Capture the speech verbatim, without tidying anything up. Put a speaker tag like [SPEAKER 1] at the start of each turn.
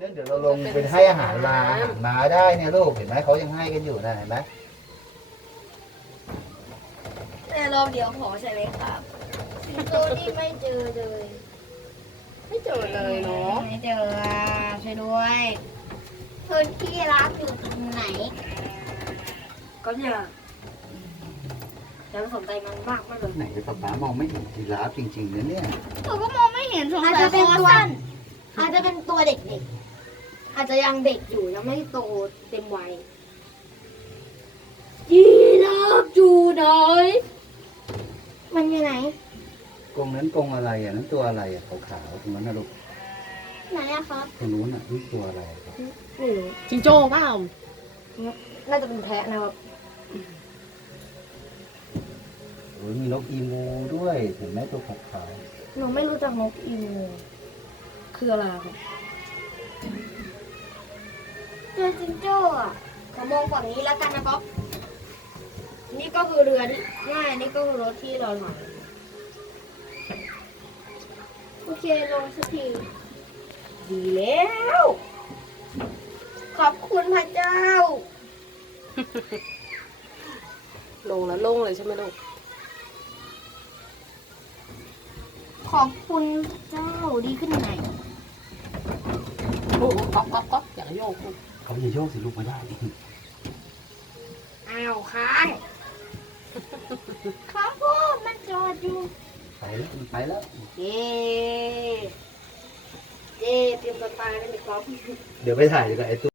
[SPEAKER 1] เนี่ยเดี๋ยวเราลงไปให้อาหารมาอาหารมาได้เนี่ยลูกเห็นไหมเขายังให้กันอยู่นะเห็นไหม
[SPEAKER 2] แต่รอบเดียวพอใช่ไหมครับสิงโตนี่ไม่เจอเลย
[SPEAKER 3] ไม่เจอเลยเนาะ
[SPEAKER 2] ไม่เจออ่ะช่วยด้วยพื้นที่รับอยู่ตรงไหน ก็เนี่ยแล้วสนใจมันมากมากเลย
[SPEAKER 1] ไหนป๊าป๊ามองไม่เห็นยีราฟจริงๆนะเนี่ย
[SPEAKER 2] หนูก็มองไม่เห็นสงสัยอาจจะเป็นตัวอาจจะเป็นตัวเด็กๆอาจจะยังเด็กอยู่ยังไม่โตเต็มวัยยีราฟอยู่ไหนมันอยู่ไหน
[SPEAKER 1] กรงนั้นกรงอะไรอ่ะนั่นตัวอะไรอ่ะขาวๆตรงนั้นนะลูก
[SPEAKER 2] ไหนอะครับ
[SPEAKER 1] ตรงนู้นอ่ะนี่ตัวอะไรอะครับ
[SPEAKER 2] ไม่รู้
[SPEAKER 3] จิงโจ้เปล่า
[SPEAKER 2] น่าจะเป็นแพะนะครับ
[SPEAKER 1] โอ้ยมีนกอีมูด้วยเห็นไหมตัวขาว
[SPEAKER 2] หนูไม่รู้จักนกอีมูคืออะไรครับเรือจิงโจ้อะขอมองฝั่งนี้แล้วกันนะครับนี่ก็คือเรือที่ง่ายนี่ก็คือรถที่เราหลังโอเคลงสักทีดีแล้วขอบคุณพระเจ้า
[SPEAKER 3] ลงแล้วโล่งเลยใช่ไหมลูก
[SPEAKER 2] ขอบคุณพระเจ้าดีขึ้นยังไง
[SPEAKER 3] โอ้โหก๊อกก๊อกก๊อกอย่างโยกลูก
[SPEAKER 1] ๆเขาจะโยกสิลูกไม่ได้
[SPEAKER 2] อ้าวค้างค้างพ่อมันจอดอยู่
[SPEAKER 1] ไปแล้วมันไปแล้ว
[SPEAKER 2] เย้เย้เตรียมตัวตายแล้วมีกอล์ฟ
[SPEAKER 1] เดี๋ยวไปถ่ายดีกว่าไอ้ตัว